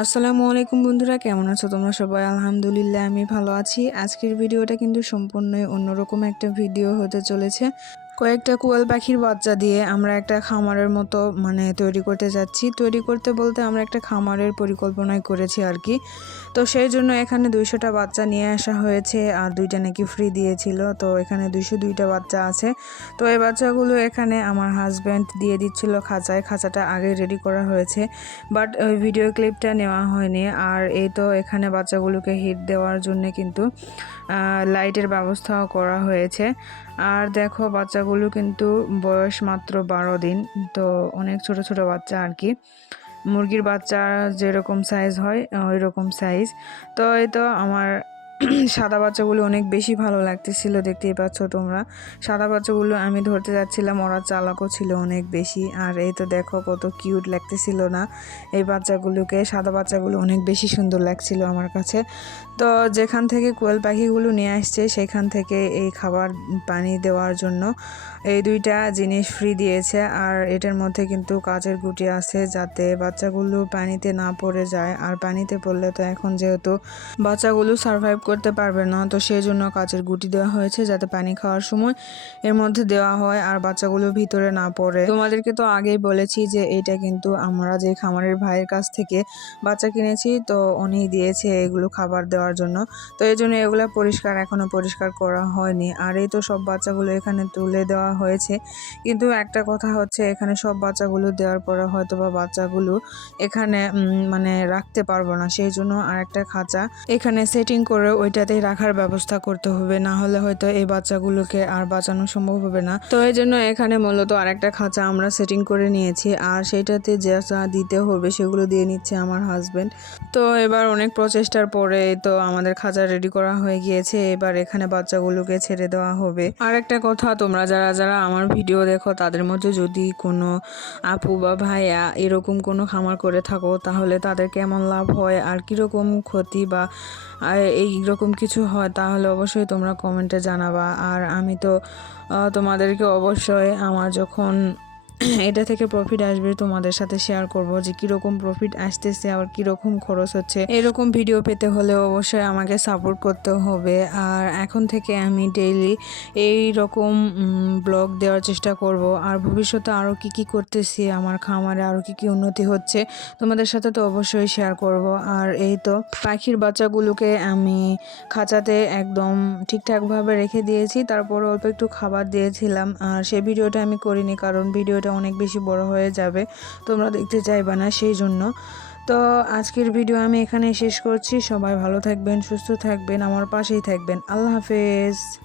আসসালামু আলাইকুম বন্ধুরা, কেমন আছো তোমরা সবাই? আলহামদুলিল্লাহ আমি ভালো আছি। আজকের ভিডিওটা কিন্তু সম্পূর্ণই অন্যরকম একটা ভিডিও হতে চলেছে। কয়েকটা কোয়েল পাখির বাচ্চা দিয়ে আমরা একটা খামারের মতো তৈরি করতে যাচ্ছি। তৈরি করতে বলতে আমরা একটা খামারের পরিকল্পনাই করেছি আর কি। তো সেই জন্য এখানে 200টা বাচ্চা নিয়ে আসা হয়েছে, আর 2টা নাকি ফ্রি দিয়েছিল। তো এখানে 202টা বাচ্চা আছে। তো এই বাচ্চাগুলো এখানে আমার হাজব্যান্ড দিয়ে দিচ্ছিল খাঁচায়। খাঁচাটা আগে রেডি করা হয়েছে, বাট ওই ভিডিও ক্লিপটা নেওয়া হয়নি। আর এই তো এখানে বাচ্চাগুলোকে হিট দেওয়ার জন্য কিন্তু লাইটের ব্যবস্থাও করা হয়েছে। আর দেখো বাচ্চাগুলো কিন্তু বয়স মাত্র 12 দিন, তো অনেক ছোট ছোট বাচ্চা আর কি। মুরগির বাচ্চা যেরকম সাইজ হয় ওই রকম সাইজ। তো এই তো আমার সাদা বাচ্চাগুলো অনেক বেশি ভালো লাগতেছিল, দেখতেই পাচ্ছ তোমরা। সাদা বাচ্চাগুলো আমি ধরতে যাচ্ছিলাম, ওরা চালাকও ছিল অনেক বেশি। আর এই তো দেখো কত কিউট লাগতেছিল না এই বাচ্চাগুলোকে। সাদা বাচ্চাগুলো অনেক বেশি সুন্দর লাগছিল আমার কাছে। তো যেখান থেকে কোয়েল পাখিগুলো নিয়ে আসছে সেখান থেকে এই খাবার পানি দেওয়ার জন্য এই 2টা জিনিস ফ্রি দিয়েছে। আর এটার মধ্যে কিন্তু কাচের গুটি আছে, যাতে বাচ্চাগুলো পানিতে না পড়ে যায়। আর পানিতে পড়লে তো এখন যেহেতু বাচ্চাগুলো সারভাইভ করতে পারবে না, তো সেই জন্য কাচের গুটি দেওয়া হয়েছে, যাতে পানি খাওয়ার সময় এর মধ্যে দেওয়া হয় আর বাচ্চাগুলো ভিতরে না পড়ে। তোমাদেরকে তো আগেই বলেছি যে এটা কিন্তু আমরা যে খামারের ভাইয়ের কাছ থেকে বাচ্চা কিনেছি, তো উনি দিয়েছে এগুলো খাবার দেওয়ার জন্য। তো এই জন্য এগুলো এখনো পরিষ্কার করা হয়নি। আর এই তো সব বাচ্চাগুলো এখানে তুলে দেওয়া হয়েছে। কিন্তু একটা কথা হচ্ছে, এখানে সব বাচ্চাগুলো দেওয়ার পরে হয়তো বা বাচ্চাগুলো এখানে রাখতে পারবো না, সেই জন্য আর একটা খাঁচা এখানে সেটিং করে ওইটাতেই রাখার ব্যবস্থা করতে হবে, না হলে হয়তো এই বাচ্চাগুলোকে আর বাঁচানো সম্ভব হবে না। তো এই জন্য এখানে মূলত আরেকটা খাঁচা আমরা সেটিং করে নিয়েছি, আর সেইটাতে যা দিতে হবে সেগুলো দিয়ে নিচ্ছে আমার হাজবেন্ড। তো এবার অনেক প্রচেষ্টার পরে তো আমাদের খাঁচা রেডি করা হয়ে গিয়েছে। এবার এখানে বাচ্চাগুলোকে ছেড়ে দেওয়া হবে। আর একটা কথা, তোমরা যারা যারা আমার ভিডিও দেখো তাদের মধ্যে যদি কোনো আপু বা ভাইয়া এরকম কোনো খামার করে থাকো, তাহলে তাদের কেমন লাভ হয় আর কীরকম ক্ষতি বা এইরকম কিছু হয়, তাহলে অবশ্যই তোমরা কমেন্টে জানাবা। আর আমি তো তোমাদেরকে অবশ্যই আমার যখন এটা থেকে প্রফিট আসবে তোমাদের সাথে শেয়ার করব, যে কীরকম প্রফিট আসতেছে আর কীরকম খরচ হচ্ছে। এরকম ভিডিও পেতে হলে অবশ্যই আমাকে সাপোর্ট করতে হবে। আর এখন থেকে আমি ডেইলি এই রকম ব্লগ দেওয়ার চেষ্টা করব। আর ভবিষ্যতে আরও কি করতেছি, আমার খামারে আরও কি উন্নতি হচ্ছে তোমাদের সাথে তো অবশ্যই শেয়ার করব। আর এই তো পাখির বাচ্চাগুলোকে আমি খাঁচাতে একদম ঠিকঠাকভাবে রেখে দিয়েছি, তারপর অল্প একটু খাবার দিয়েছিলাম। আর সেই ভিডিওটা আমি করিনি, কারণ ভিডিওটা অনেক বেশি বড় হয়ে যাবে, তোমরা দেখতে চাইবা না, সেই জন্য। তো আজকের ভিডিও আমি এখানে শেষ করছি। সবাই ভালো থাকবেন, সুস্থ থাকবেন, আমার পাশেই থাকবেন। আল্লাহ হাফেজ।